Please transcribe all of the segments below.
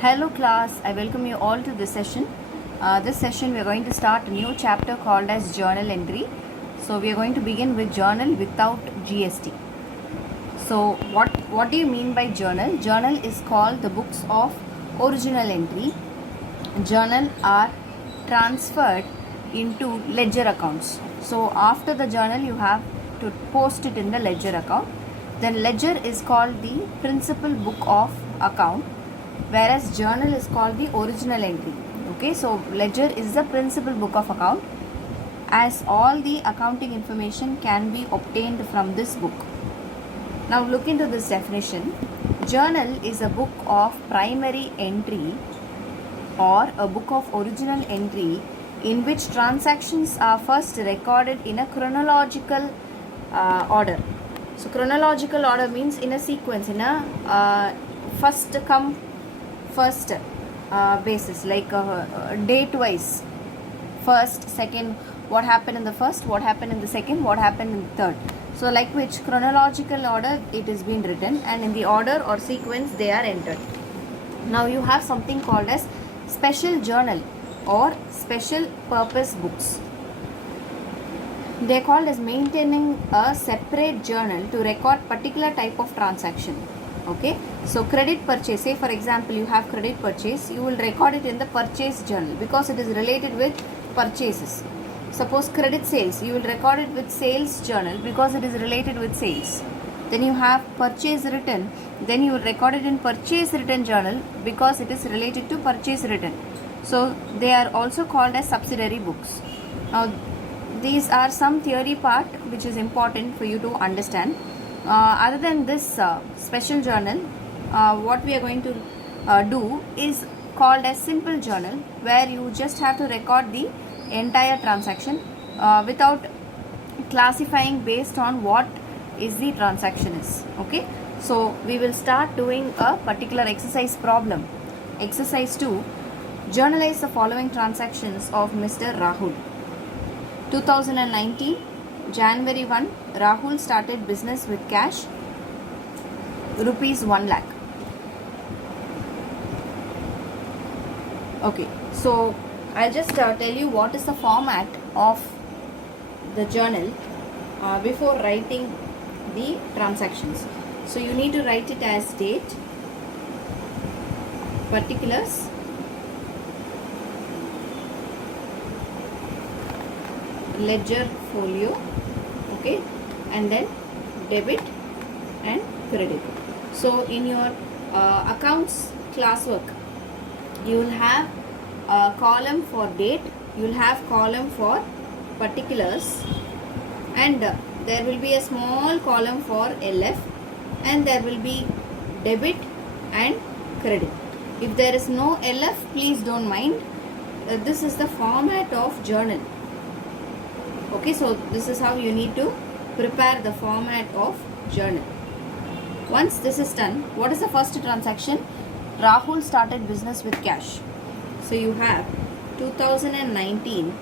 Hello class, I welcome you all to this session. This session we are going to start a new chapter called as journal entry. So we are going to begin with journal without GST. So what do you mean by journal? Journal is called the books of original entry. Journal are transferred into ledger accounts. So after the journal you have to post it in the ledger account. Then ledger is called the principal book of account, whereas journal is called the original entry. Okay, so ledger is the principal book of account, as all the accounting information can be obtained from this book. Now look into this definition. Journal is a book of primary entry or a book of original entry in which transactions are first recorded in a chronological order. So chronological order means in a sequence, in a first come first basis, like date wise, first, second, what happened in the first, what happened in the second, what happened in the third. So like which chronological order it is being written, and in the order or sequence they are entered. Now you have something called as special journal or special purpose books. They are called as maintaining a separate journal to record particular type of transaction. Okay, so credit purchase, say for example you have credit purchase, you will record it in the purchase journal because it is related with purchases. Suppose credit sales, you will record it with sales journal because it is related with sales. Then you have purchase return, then you will record it in purchase return journal because it is related to purchase return. So they are also called as subsidiary books. Now these are some theory part which is important for you to understand. Other than this special journal, what we are going to do is called as simple journal, where you just have to record the entire transaction without classifying based on what is the transaction is. Okay, so we will start doing a particular exercise problem. Exercise 2, journalize the following transactions of Mr. Rahul. 2019 January 1, Rahul started business with cash rupees 1 lakh. Okay, so I'll just tell you what is the format of the journal before writing the transactions. So you need to write it as date, particulars, ledger folio, okay, and then debit and credit. So in your accounts classwork, you will have a column for date, you will have column for particulars, and there will be a small column for LF, and there will be debit and credit. If there is no LF, please don't mind. This is the format of journal. Okay, so this is how you need to prepare the format of journal. Once this is done, what is the first transaction? Rahul started business with cash. So you have 2019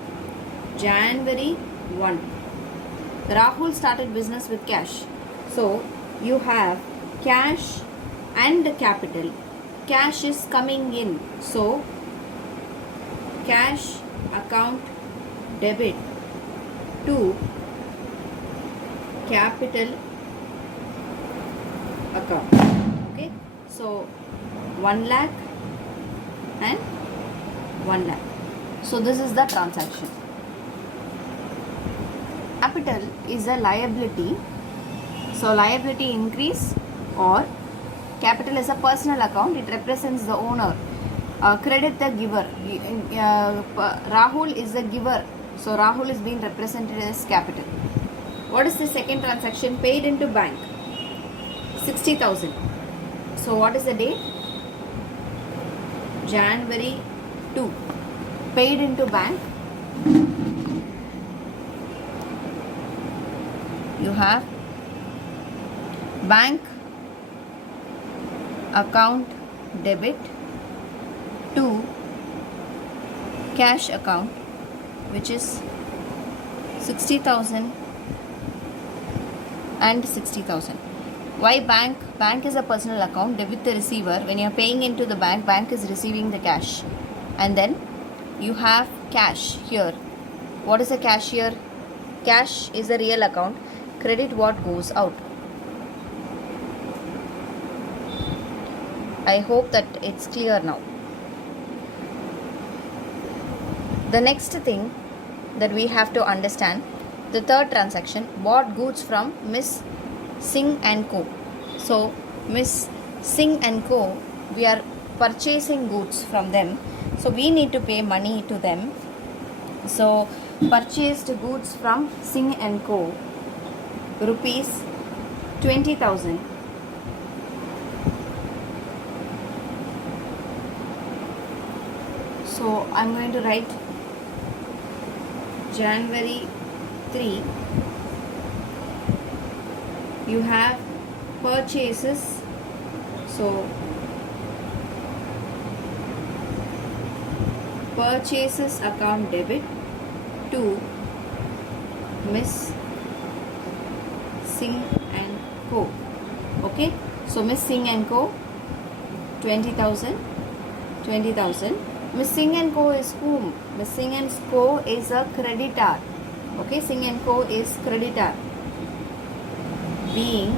January 1. Rahul started business with cash. So you have cash and capital. Cash is coming in. So cash account debit to capital account. Okay, so 1 lakh and 1 lakh. So this is the transaction. Capital is a liability. So liability increase, or capital is a personal account. It represents the owner. Credit the giver. Rahul is the giver. So Rahul is being represented as capital. What is the second transaction? Paid into bank, 60,000. So what is the date? January 2. Paid into bank. You have bank account debit to cash account, which is 60,000 and 60,000. Why bank? Bank is a personal account. Debit the receiver. When you are paying into the bank, bank is receiving the cash. And then you have cash here. What is a cash here? Cash is a real account. Credit what goes out. I hope that it's clear now. The next thing that we have to understand, the third transaction, bought goods from Miss Singh and Co. So Miss Singh and Co, we are purchasing goods from them. So we need to pay money to them. So purchased goods from Singh and Co, rupees 20,000. So I'm going to write January 3. You have purchases. So purchases account debit to Miss Singh and Co. Okay. So Miss Singh and Co, 20,000. Miss Singh and Co is whom? Miss Singh and Co is a creditor. Okay, Singh and Co is creditor. Being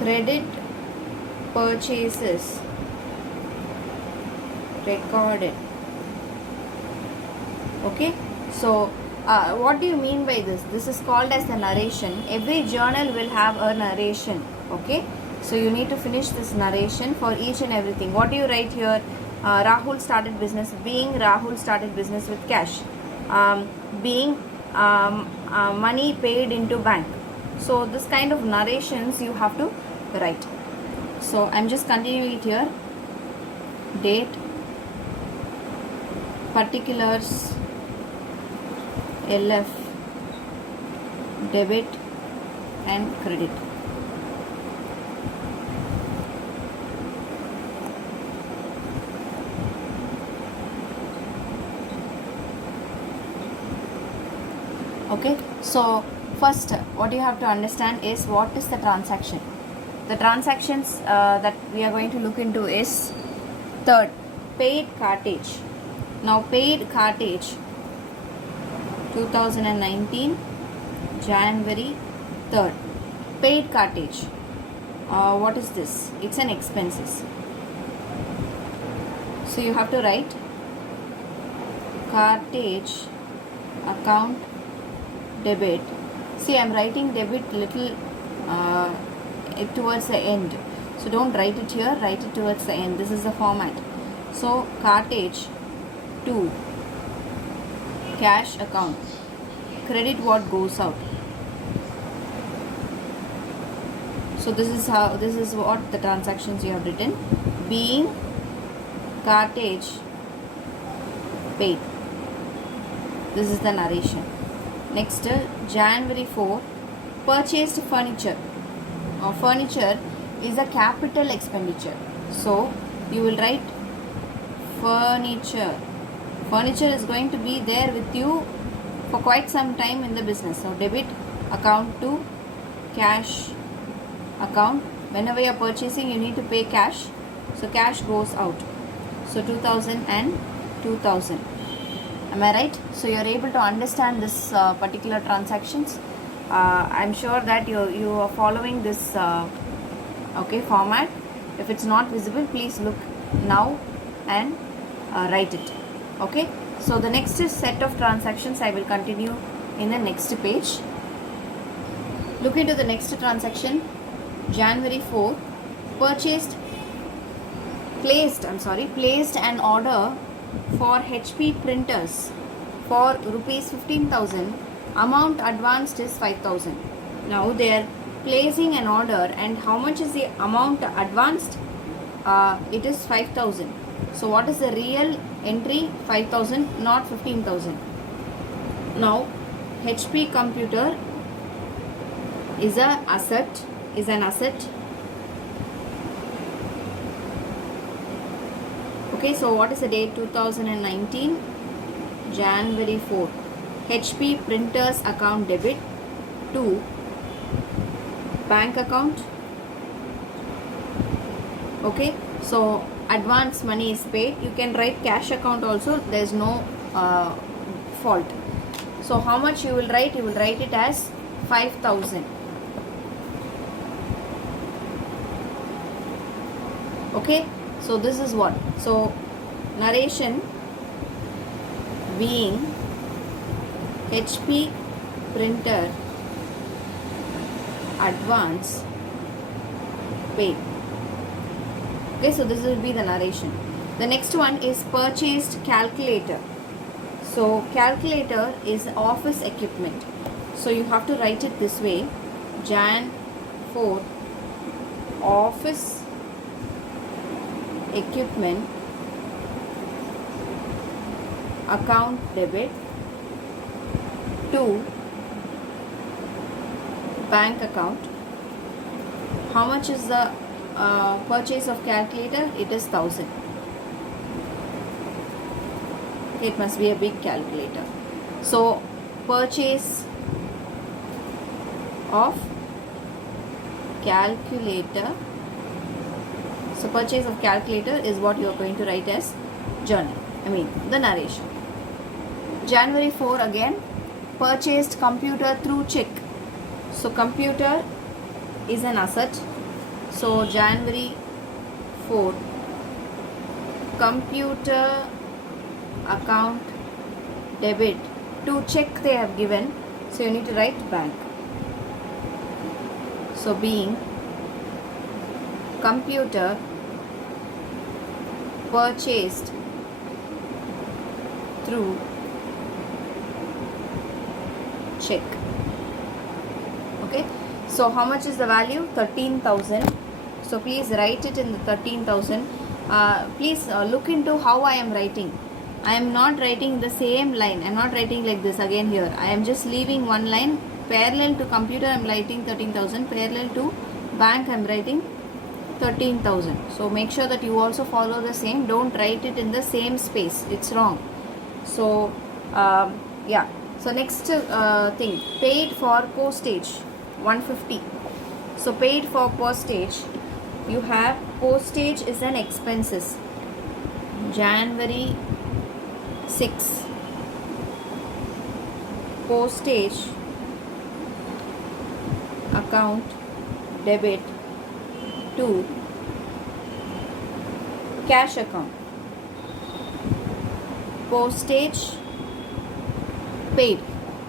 credit purchases recorded. Okay, so what do you mean by this? This is called as the narration. Every journal will have a narration. Okay, so you need to finish this narration for each and everything. What do you write here? Rahul started business. Being Rahul started business with cash. Being money paid into bank. So this kind of narrations you have to write. So I'm just continuing it here. Date, particulars, LF, debit and credit. Okay, so first what you have to understand is what is the transaction. The transactions that we are going to look into is third, paid cartage. Now paid cartage 2019 January 3rd. Paid cartage. What is this? It's an expenses. So you have to write cartage account debit. See, I am writing debit little towards the end. So don't write it here, write it towards the end. This is the format. So cartage to cash account. Credit what goes out. So this is what the transactions you have written. Being cartage paid. This is the narration. Next, January 4, purchased furniture. Furniture is a capital expenditure. So you will write furniture. Furniture is going to be there with you for quite some time in the business. So debit account to cash account. Whenever you are purchasing, you need to pay cash. So cash goes out. So 2000 and 2000. Am I right? So you are able to understand this particular transactions. I'm sure that you are following this format. If it's not visible, please look now and write it. Okay. So the next set of transactions I will continue in the next page. Look into the next transaction. January 4, placed an order for HP printers for rupees 15,000. Amount advanced is 5,000. Now they are placing an order, and how much is the amount advanced? It is 5,000. So what is the real entry? 5,000, not 15,000. Now HP computer is an asset. Okay, so what is the date? 2019 January 4. HP printers account debit to bank account. Okay, so advance money is paid. You can write cash account also, there is no fault. So how much you will write? You will write it as 5,000. Okay, so this is what. So narration being HP printer advance paid. Okay, so this will be the narration. The next one is purchased calculator. So calculator is office equipment. So you have to write it this way. Jan 4 office equipment account debit to bank account. How much is the purchase of calculator? It is 1,000. It must be a big calculator. So purchase of calculator. So purchase of calculator is what you are going to write as journal. The narration. January 4 again, purchased computer through check. So computer is an asset. So January 4, computer account debit to check they have given. So you need to write bank. So being computer purchased through check. Okay, so how much is the value? 13,000. So please write it in the 13,000. Please look into how I am writing. I am not writing the same line. I am not writing like this again here. I am just leaving one line. Parallel to computer I am writing 13,000. Parallel to bank I am writing 13,000. So make sure that you also follow the same. Don't write it in the same space. It's wrong. So yeah. So next thing, paid for postage 150. So paid for postage, you have postage is an expenses. January 6, postage account debit to cash account. Postage paid.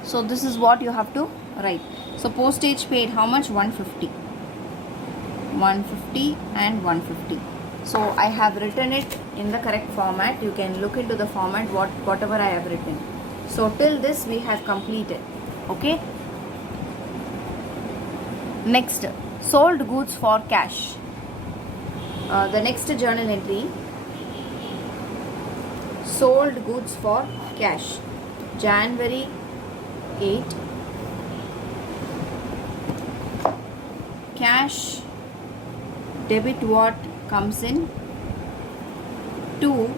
So this is what you have to write. So postage paid, how much? 150. 150 and 150. So I have written it in the correct format. You can look into the format whatever I have written. So till this we have completed. Okay. Next, sold goods for cash. The next journal entry, sold goods for cash. January 8, cash debit what comes in to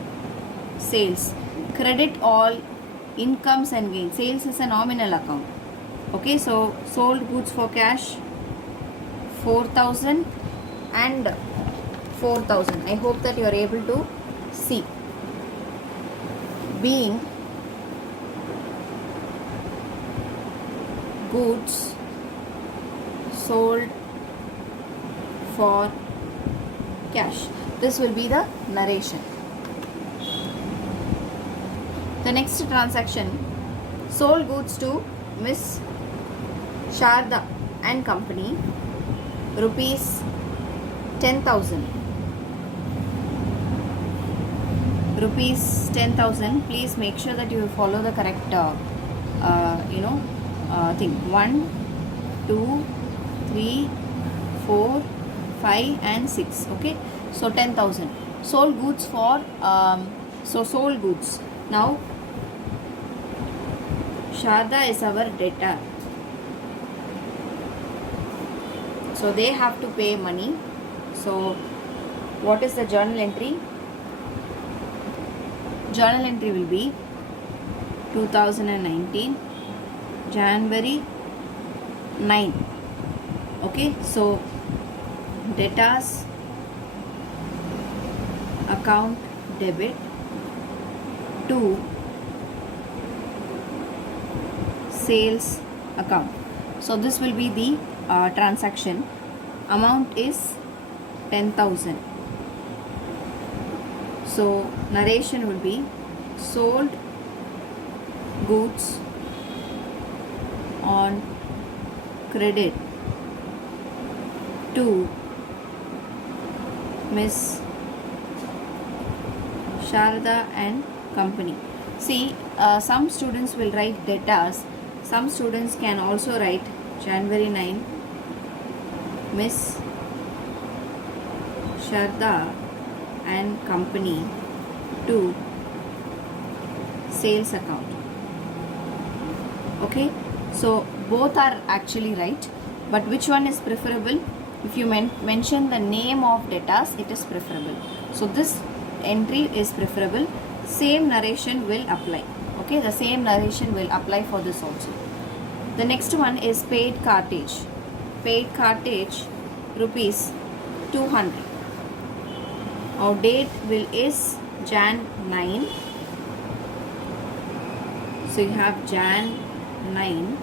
sales. Credit all incomes and gains. Sales is a nominal account. Okay, so sold goods for cash 4,000 and 4,000. I hope that you are able to see. Being goods sold for cash. This will be the narration. The next transaction, sold goods to Miss Sharda and Company, rupees 10,000. Rupees 10,000. Please make sure that you follow the correct thing. 1, 2, 3, 4, 5 and 6. Okay, so 10,000. Sold goods for sold goods. Now Sharda is our debtor, so they have to pay money. So what is the journal entry? Journal entry will be 2019 January 9. Okay, so debtors account debit to sales account. So this will be the transaction. Amount is 10,000. So narration would be sold goods on credit to Miss Sharda and company. See, some students will write debtors. Some students can also write January 9, Miss Sharda and company to sales account. Okay, so both are actually right, but which one is preferable? If you mention the name of debtors, it is preferable. So this entry is preferable. Same narration will apply. Okay, the same narration will apply for this also. The next one is paid cartage. Paid cartage rupees 200. Our date will is Jan 9. So you have Jan 9.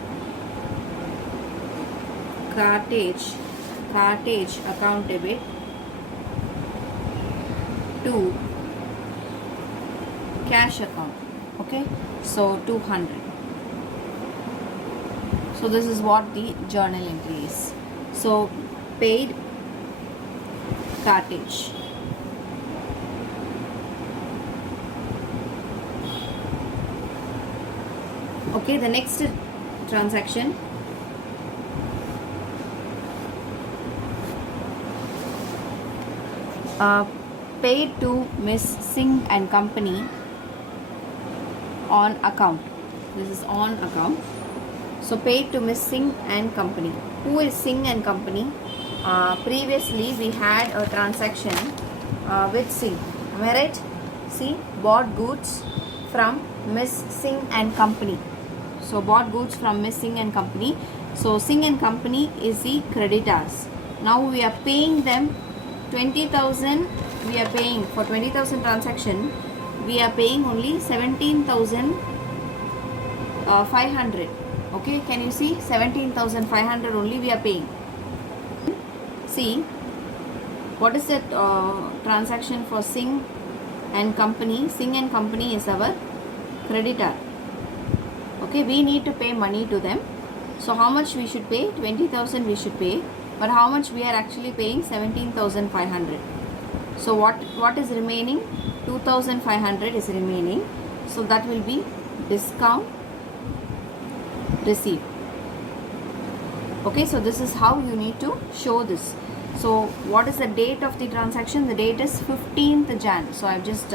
Cartage account debit to cash account. Okay, so 200. So this is what the journal entry is. So paid cartage. Okay, the next transaction, paid to Miss Singh and company on account. This is on account. So paid to Miss Singh and company. Who is Singh and company? Previously we had a transaction with Singh. Am I right? See, bought goods from Miss Singh and company. So bought goods from Miss Singh and company. So Singh and company is the creditors. Now we are paying them 20,000. We are paying for 20,000 transaction. We are paying only 17,500. Okay, can you see? 17,500 only we are paying. See, what is that transaction for Singh and company? Singh and company is our creditor. Okay, we need to pay money to them. So how much we should pay? 20,000 we should pay. But how much we are actually paying? 17,500. So what is remaining? 2,500 is remaining. So that will be discount received. Okay, so this is how you need to show this. So what is the date of the transaction? The date is 15th Jan. So I just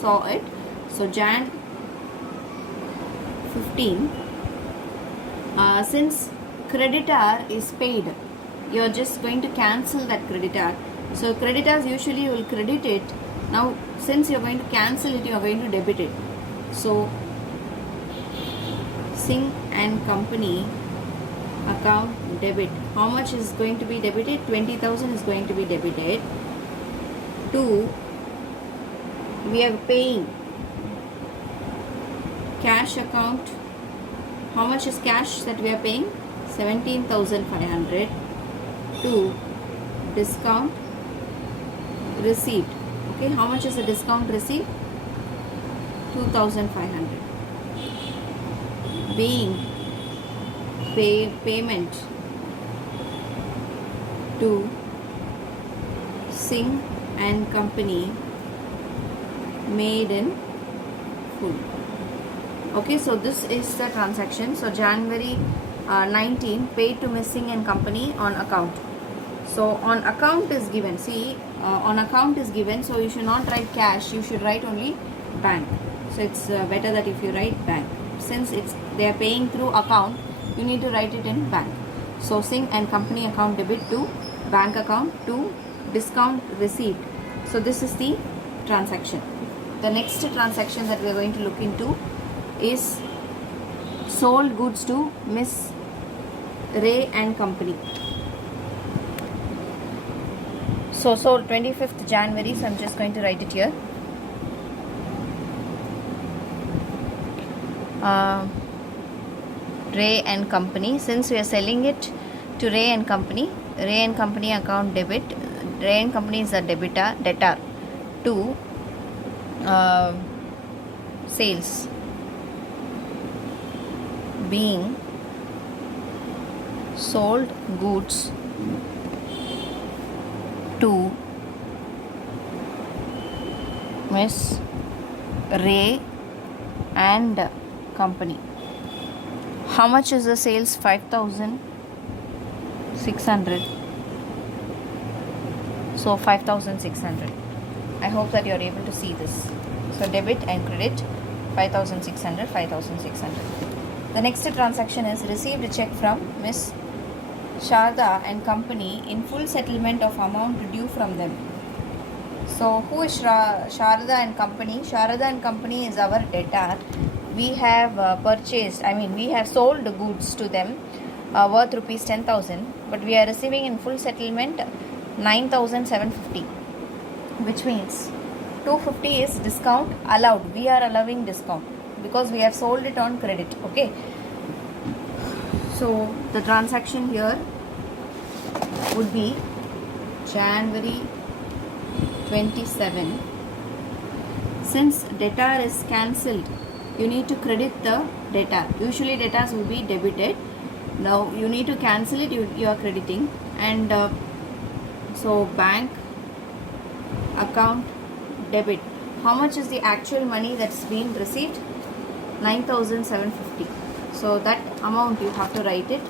saw it. So Jan 15. Since creditor is paid, you are just going to cancel that creditor. So creditors usually will credit it. Now since you are going to cancel it, you are going to debit it. So Singh and company account debit. How much is going to be debited? 20,000 is going to be debited to, we are paying cash account. How much is cash that we are paying? 17,500 to discount received. Okay, how much is the discount received? 2,500. Being payment to Singh and company made in full. Okay, so this is the transaction. So January 19 paid to Miss Singh and company on account. So on account is given. See, on account is given. So you should not write cash. You should write only bank. So it's better that if you write bank. Since they are paying through account, you need to write it in bank. So Singh and company account debit to bank account to discount received. So this is the transaction. The next transaction that we are going to look into is sold goods to Miss Ray and company. So sold 25th January, so I'm just going to write it here. Ray and Company. Since we are selling it to Ray and Company account debit. Ray and Company is a debtor to sales, being sold goods to Miss Ray and Company. How much is the sales? 5,600. So 5,600. I hope that you are able to see this. So debit and credit 5,600, 5,600. The next transaction is received a check from Miss Sharda and Company in full settlement of amount due from them. So who is Sharda and Company? Sharda and Company is our debtor. We have we have sold goods to them worth rupees 10,000, but we are receiving in full settlement 9,750, which means 250 is discount allowed. We are allowing discount because we have sold it on credit. Okay. So the transaction here would be January 27. Since debtor is cancelled, you need to credit the debtor. Usually debtors will be debited. Now you need to cancel it, you are crediting. And so bank account debit. How much is the actual money that's been received? 9,750. So that amount you have to write it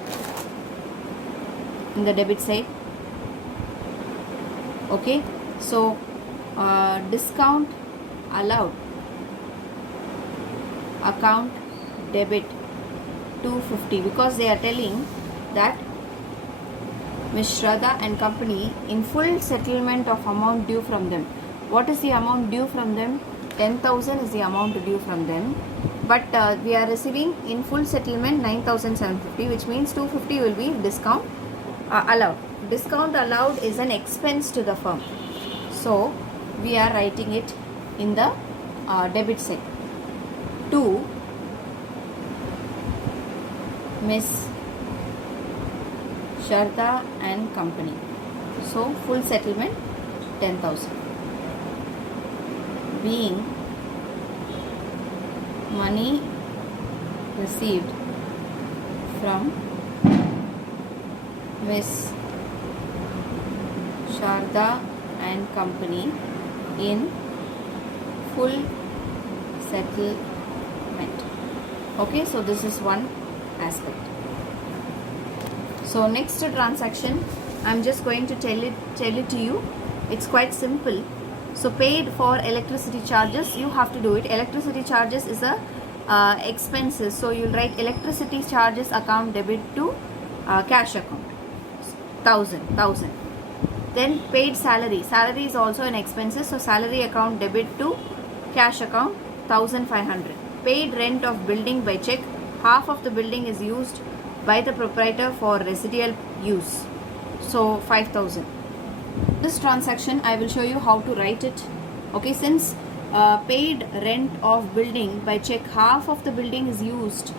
in the debit side. Okay. So discount allowed, account debit 250, because they are telling that Ms. Shraddha and Company in full settlement of amount due from them. What is the amount due from them? 10,000 is the amount due from them, but we are receiving in full settlement 9,750, which means 250 will be discount allowed. Discount allowed is an expense to the firm, so we are writing it in the debit side. To Miss Sharda and Company. So full settlement 10,000. Being money received from Miss Sharda and Company in full settlement. Okay, so this is one aspect. So next transaction, I'm just going to tell it to you. It's quite simple. So paid for electricity charges, you have to do it. Electricity charges is a expenses, so you'll write electricity charges account debit to cash account 1,000. Then paid salary is also an expenses, so salary account debit to cash account 1,500. Paid rent of building by check, half of the building is used by the proprietor for residual use, so 5,000. This transaction I will show you how to write it. Okay, since paid rent of building by check, half of the building is used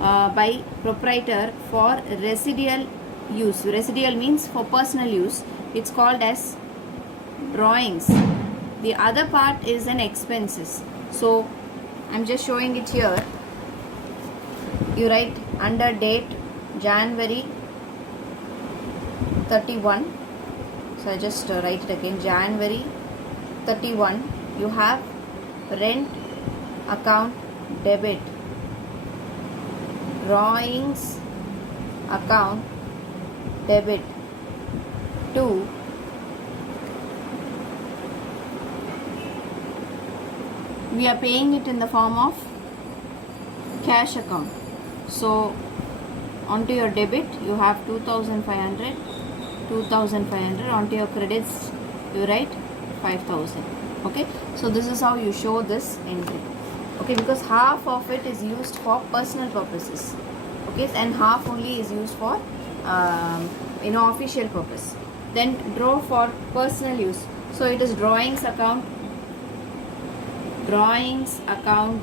by proprietor for residual use. Residual means for personal use. It's called as drawings. The other part is an expenses. So I'm just showing it here. You write under date January 31. So I just write it again, January 31. You have rent account debit, drawings account debit to we are paying it in the form of cash account. So onto your debit you have 2,500. Onto your credits you write 5,000. Okay, so this is how you show this entry. Okay, because half of it is used for personal purposes. Okay, and half only is used for official purpose. Then draw for personal use. So it is drawings account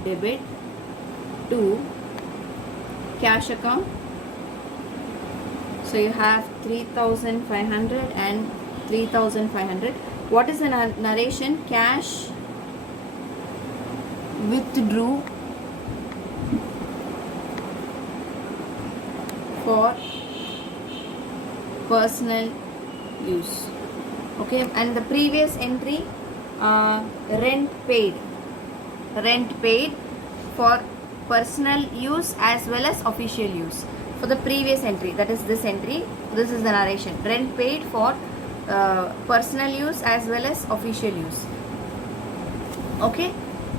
debit to cash account. So you have 3,500 and 3,500. What is the narration? Cash withdrew for personal use. Okay, and the previous entry, rent paid for personal use as well as official use. For the previous entry, that is this entry, this is the narration. Rent paid for personal use as well as official use. Okay,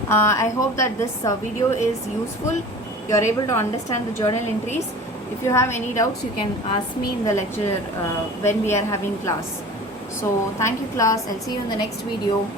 I hope that this video is useful. You are able to understand the journal entries. If you have any doubts, you can ask me in the lecture when we are having class. So thank you class. I'll see you in the next video.